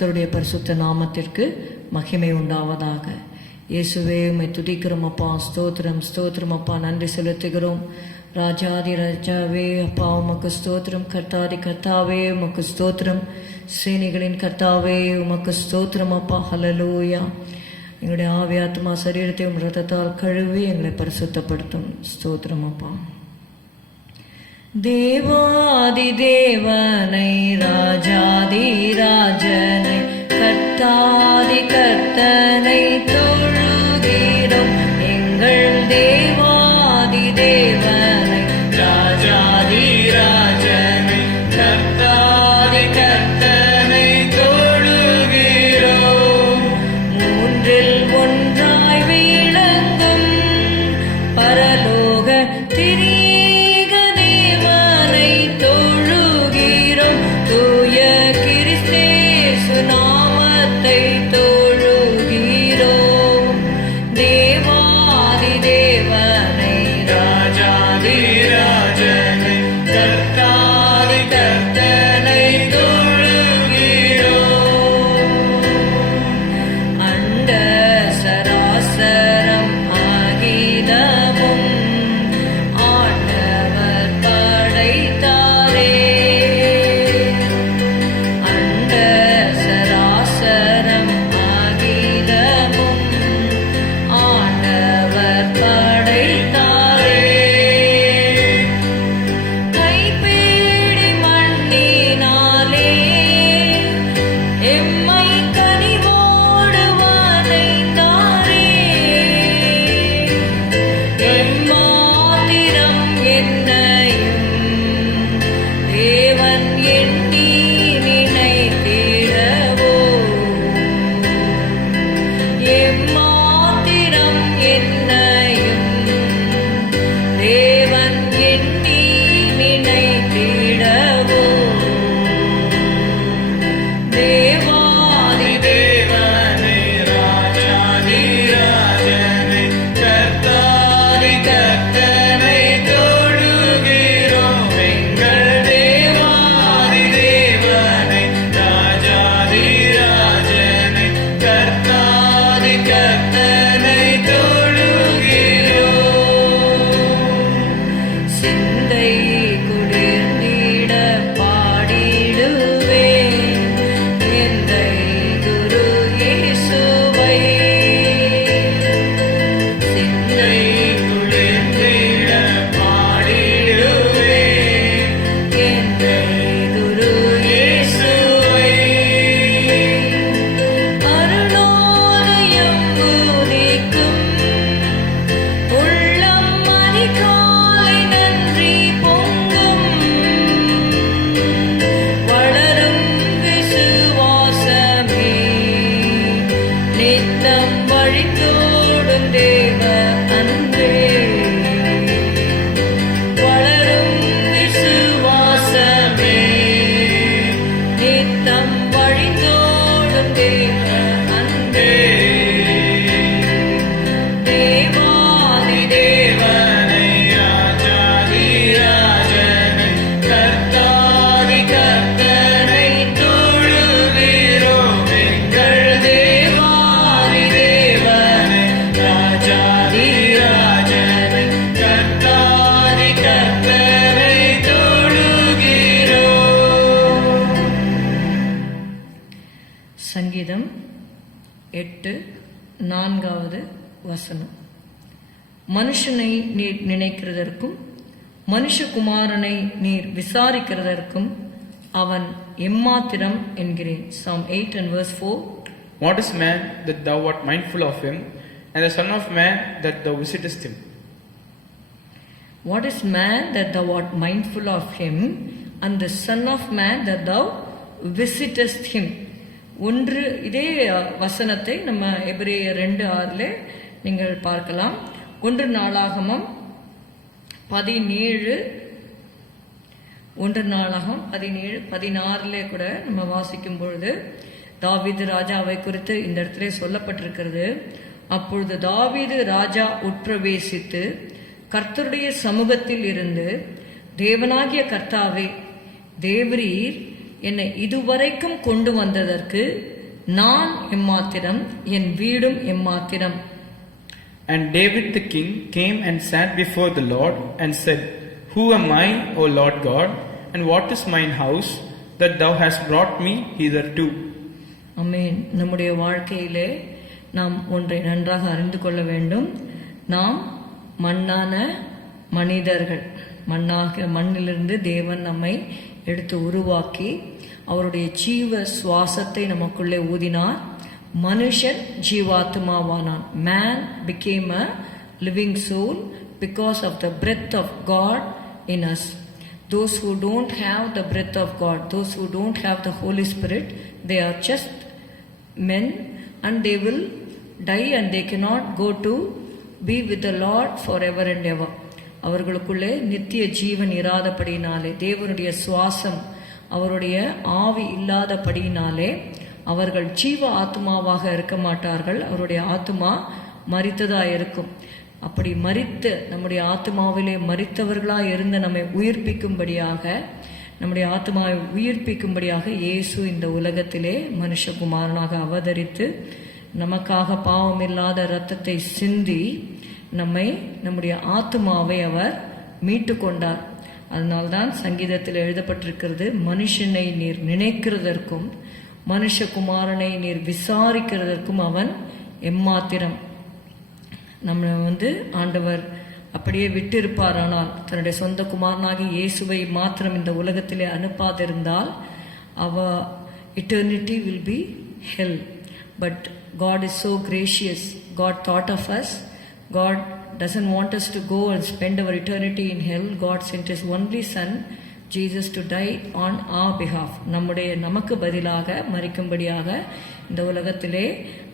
கர்த்தருடைய பரிசுத்த நாமத்திற்கு மகிமை உண்டாவதாக. இயேசுவே உம்மை துதிக்கிறோம் அப்பா. ஸ்தோத்திரம் ஸ்தோத்திரம் அப்பா. நன்றி செலுத்துகிறோம். ராஜாதி ராஜாவே அப்பா உமக்கு ஸ்தோத்திரம். கர்த்தாதி கர்த்தாவே உமக்கு ஸ்தோத்திரம். சேனைகளின் கர்த்தாவே உமக்கு ஸ்தோத்திரம் அப்பா. ஹல்லேலூயா. எங்களுடைய ஆவி ஆத்மா சரீரத்தை உம் இரத்தத்தால் கழுவி எங்களை பரிசுத்தப்படுத்தும். ஸ்தோத்திரம் அப்பா. தேவாதி தேவனை ராஜாதி ராஜனை கர்த்தாதி கர்த்தனை தொழுகிறோம். எங்கள் தேவாதி தேவனை ராஜாதி ராஜனை கர்த்தாதி கர்த்தனை தொழுகிறோம். மூன்றில் ஒன்றாய் விளங்கும் பரலோக திரி சங்கீதம் 8:4 மனுஷனை நீர் நினைக்கிறதற்கும் மனுஷகுமாரனை நீர் விசாரிக்கிறதற்கும் அவன் எம்மாத்திரம் என்கிறேன். Psalm 8:4. What is man that thou art mindful of him, and the son of man that thou visitest him? What is man that thou art mindful of him, and the son of man that thou visitest him? ஒன்று இதே வசனத்தை நம்ம எபிரேயர் 2:6 நீங்கள் பார்க்கலாம். 1 நாளாகமம் 17:16 கூட நம்ம வாசிக்கும் பொழுது தாவீது ராஜாவை குறித்து இந்த இடத்துல சொல்லப்பட்டிருக்கிறது. அப்பொழுது தாவீது ராஜா உட்பிரவேசித்து கர்த்தருடைய சமூகத்தில் இருந்து, தேவனாகிய கர்த்தாவே, தேவரீர் என்னை இதுவரைக்கும் கொண்டு வந்ததற்கு நான் எம்மாத்திரம், என் வீடும் எம்மாத்திரம். And David the king came and sat before the Lord and said, Who am I, O Lord God, and what is mine house, that thou hast brought me hitherto? ஆமென். நம்முடைய வாழ்க்கையிலே நாம் ஒன்றை நன்றாக அறிந்து கொள்ள வேண்டும். நாம் மண்ணான மனிதர்கள். மண்ணிலிருந்து தேவன் நம்மை எடுத்து உருவாக்கி அவருடைய ஜீவ சுவாசத்தை நமக்குள்ளே ஊதினார். மனுஷன் ஜீவாத்மாவானான். Man became a living soul because of the breath of God in us. Those who don't have the breath of God, those who don't have the Holy Spirit, they are just men and they will die and they cannot go to be with the Lord forever and ever. அவர்களுக்குள்ளே நித்திய ஜீவன் இராதபடியினாலே, தேவனுடைய சுவாசம் அவருடைய ஆவி இல்லாதபடியினாலே அவர்கள் ஜீவ ஆத்மாவாக இருக்க மாட்டார்கள். அவருடைய ஆத்மா மரித்ததா இருக்கும். அப்படி மரித்து நம்முடைய ஆத்மாவிலே மரித்தவர்களாக இருந்து நம்மை உயிர்ப்பிக்கும்படியாக, நம்முடைய ஆத்மாவை உயிர்ப்பிக்கும்படியாக இயேசு இந்த உலகத்திலே மனுஷகுமாரனாக அவதரித்து நமக்காக பாவமில்லாத இரத்தத்தை சிந்தி நம்முடைய ஆத்மாவை அவர் மீட்டு கொண்டார். அதனால்தான் சங்கீதத்தில் எழுதப்பட்டிருக்கிறது, மனுஷனை நீர் நினைக்கிறதற்கும் மனுஷகுமாரனை நீர் விசாரிக்கிறதற்கும் அவன் எம்மாத்திரம். நம்மளை ஆண்டவர் அப்படியே விட்டிருப்பார். ஆனால் தன்னுடைய சொந்த குமாரனாகி இயேசுவை மாத்திரம் இந்த உலகத்திலே அனுப்பாதிருந்தால் eternity will be hell. But God is so gracious. God thought of us. God doesn't want us to go and spend our eternity in hell. God sent His only Son, Jesus, to die on our behalf. நமக்கு பதிலாக மரிக்கும்படியாக இந்த உலகத்திலே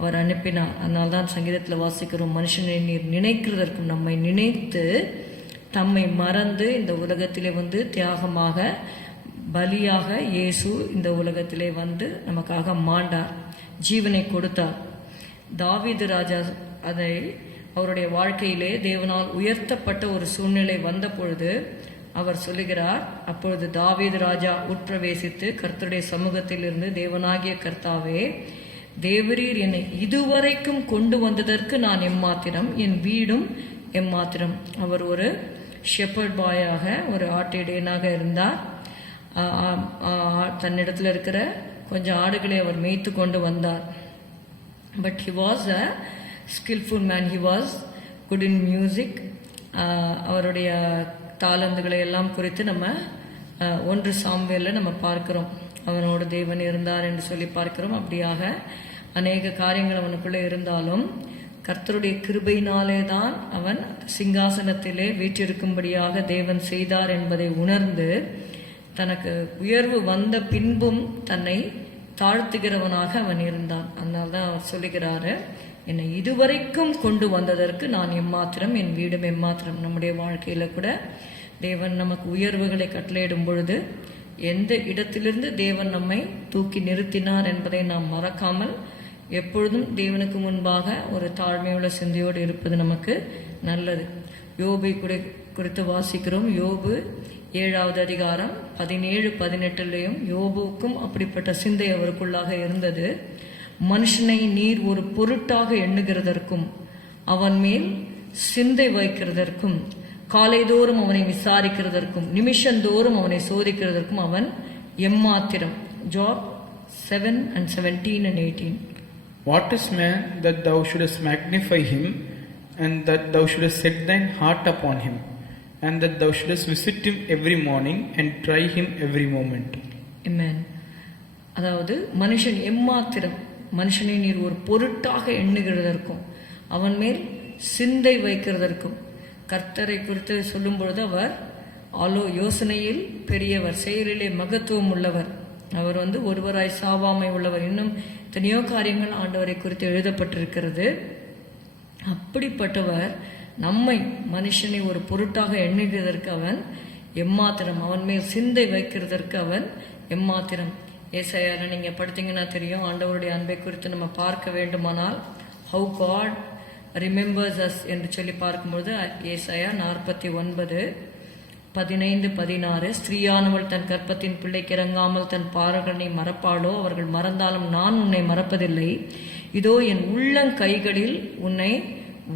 அவர் அனுப்பினார். அதனால்தான் சங்கீதத்தில் வாசிக்கிறோம், மனுஷனை நீர் நினைக்கிறதற்கும், நம்மை நினைத்து தம்மை மறந்து இந்த உலகத்திலே தியாகமாக பலியாக இயேசு இந்த உலகத்திலே நமக்காக மாண்டார், ஜீவனை கொடுத்தார். தாவீது ராஜா அதை அவருடைய வாழ்க்கையிலே தேவனால் உயர்த்தப்பட்ட ஒரு சூழ்நிலை வந்த பொழுது அவர் சொல்லுகிறார், அப்பொழுது தாவீது ராஜா உட்பிரவேசித்து கர்த்தருடைய சமூகத்தில் இருந்து, தேவனாகிய கர்த்தாவே, தேவரீர் என்னை இதுவரைக்கும் கொண்டு வந்ததற்கு நான் எம்மாத்திரம், என் வீடும் எம்மாத்திரம். அவர் ஒரு ஷெப்பர்ட் பாயாக, ஒரு ஆட்டிடையனாக இருந்தார். தன்னிடத்தில் இருக்கிற கொஞ்சம் ஆடுகளை அவர் மேய்த்து கொண்டு வந்தார். But he was a skilful man. He was good in music. அவருடைய தாளந்துகளை எல்லாம் குறித்து நம்ம 1 சாமுவேலில் நம்ம பார்க்கிறோம். அவனோடு தேவன் இருந்தார் என்று சொல்லி பார்க்கிறோம். அப்படியாக அநேக காரியங்கள் அவனுக்குள்ளே இருந்தாலும் கர்த்தருடைய கிருபையினாலே தான் அவன் சிங்காசனத்திலே வீற்றிருக்கும்படியாக தேவன் செய்தார் என்பதை உணர்ந்து, தனக்கு உயர்வு வந்த பின்பும் தன்னை தாழ்த்துகிறவனாக அவன் இருந்தான். அதனால்தான் அவர் சொல்லுகிறாரு, என்னை இதுவரைக்கும் கொண்டு வந்ததற்கு நான் எம்மாத்திரம், என் வீடும் எம்மாத்திரம். நம்முடைய வாழ்க்கையில கூட தேவன் நமக்கு உயர்வுகளை கட்டளையிடும் பொழுது எந்த இடத்திலிருந்து தேவன் நம்மை தூக்கி நிறுத்தினார் என்பதை நாம் மறக்காமல் எப்பொழுதும் தேவனுக்கு முன்பாக ஒரு தாழ்மையுள்ள சிந்தையோடு இருப்பது நமக்கு நல்லது. யோபை குறித்து வாசிக்கிறோம். யோபு 7வது அதிகாரம் 17-18 யோபுக்கும் அப்படிப்பட்ட சிந்தை அவருக்குள்ளாக இருந்தது. மனுஷனை நீர் ஒரு பொருட்டாக எண்ணுகிறதற்கும் அவன் மேல் சிந்தை வைக்கிறதற்கும் காலைதோறும் அவனை விசாரிக்கிறதற்கும் நிமிஷந்தோறும் அவனை சோதிக்கிறதற்கும் அவன் எம்மாத்திரம். Job 7:17-18. What is man that thou shouldest magnify him, and that thou shouldest set thine heart upon him, and that thou shouldest visit him every morning and try him every moment? Amen. அதாவது மனுஷன் எம்மாத்திரம், மனுஷனை நீர் ஒரு பொருட்டாக எண்ணுகிறதற்கும் அவன் மேல் சிந்தை வைக்கிறதற்கும். கர்த்தரை குறித்து சொல்லும் பொழுது அவர் யோசனையில் பெரியவர், செயலிலே மகத்துவம் உள்ளவர். அவர் ஒருவராய் சாவாமை உள்ளவர். இன்னும் எத்தனையோ காரியங்கள் ஆண்டவரை குறித்து எழுதப்பட்டிருக்கிறது. அப்படிப்பட்டவர் நம்மை, மனுஷனை ஒரு பொருட்டாக எண்ணுகிறதற்கு அவன் எம்மாத்திரம், அவன் மேல் சிந்தை வைக்கிறதற்கு அவன் எம்மாத்திரம். ஏசாயால நீங்க படித்தீங்கன்னா தெரியும், ஆண்டவருடைய அன்பை குறித்து நம்ம பார்க்க வேண்டுமானால் ஹவு காட் ரிமெம்பர்ஸ் அஸ் என்று சொல்லி பார்க்கும்போது ஏசாயா 49 15:16 ஸ்திரீயானவள் தன் கற்பத்தின் பிள்ளைக்கு இறங்காமல் தன் பாரகனை மறப்பாளோ? அவர்கள் மறந்தாலும் நான் உன்னை மறப்பதில்லை. இதோ என் உள்ளங்கைகளில் உன்னை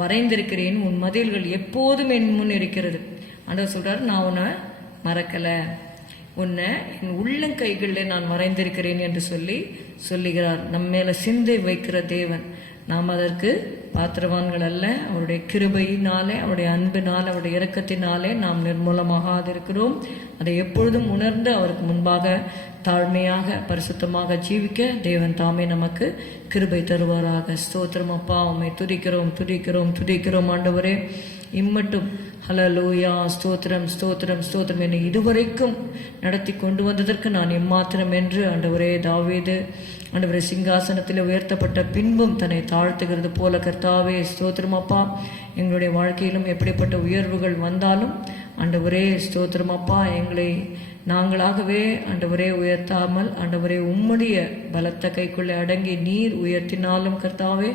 வரைந்திருக்கிறேன். உன் மதில்கள் எப்போதும் என் முன் இருக்கிறது. ஆண்டவர் சொல்றாரு, நான் உன்னை மறக்கல, உன்னை என் உள்ளங்கைகளில் நான் வரைந்திருக்கிறேன் என்று சொல்லுகிறார். நம்ம மேல சிந்தை வைக்கிற தேவன். நாம் அதற்கு பாத்திரவான்கள் அல்ல. அவருடைய கிருபையினாலே, அவருடைய அன்பினாலே, அவருடைய இரக்கத்தினாலே நாம் நிர்மூலமாகாதிருக்கிறோம். அதை எப்பொழுதும் உணர்ந்து அவருக்கு முன்பாக தாழ்மையாக பரிசுத்தமாக ஜீவிக்க தேவன் தாமே நமக்கு கிருபை தருவாராக. ஸ்தோத்திரம் அப்பா, உம்மை துதிக்கிறோம் துதிக்கிறோம் துதிக்கிறோம் ஆண்டவரே. இம்மட்டும் ஹல்லேலூயா, ஸ்தோத்திரம் ஸ்தோத்திரம் ஸ்தோத்திரம் என்னை இதுவரைக்கும் நடத்தி கொண்டு வந்ததற்கு நான் எம்மாத்திரம் என்று ஆண்டவரே, தாவீது ஆண்டவரே சிங்காசனத்தில் உயர்த்தப்பட்ட பின்பும் தன்னை தாழ்த்துகிறது போல கர்த்தாவே ஸ்தோத்திரம் அப்பா, எங்களுடைய வாழ்க்கையிலும் எப்படிப்பட்ட உயர்வுகள் வந்தாலும் ஆண்டவரே ஸ்தோத்திரம் அப்பா, எங்களை நாங்களாகவே ஆண்டவரே உயர்த்தாமல் ஆண்டவரே உம்முடைய பலத்த கைக்குள்ளே அடங்கி நீர் உயர்த்தினாலும் கர்த்தாவே,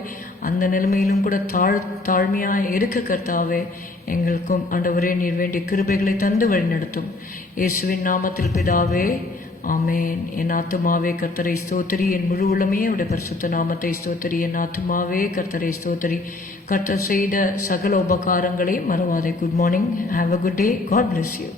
அந்த நிலைமையிலும் கூட தாழ்மையாக இருக்க கர்த்தாவே எங்களுக்கும் ஆண்டவரே நீர் வேண்டிய கிருபைகளை தந்து வழிநடத்தும். இயேசுவின் நாமத்தில் பிதாவே, ஆமேன். என் ஆத்துமாவே கர்த்தரை ஸ்தோத்திரி, என் முழு உள்ளமே அவருடைய பரிசுத்த நாமத்தை ஸ்தோத்திரி. என் ஆத்துமாவே கர்த்தரை ஸ்தோத்திரி. கர்த்தர் செய்த சகல உபகாரங்களை மறவாதே. Good morning. Have a good day. God bless you.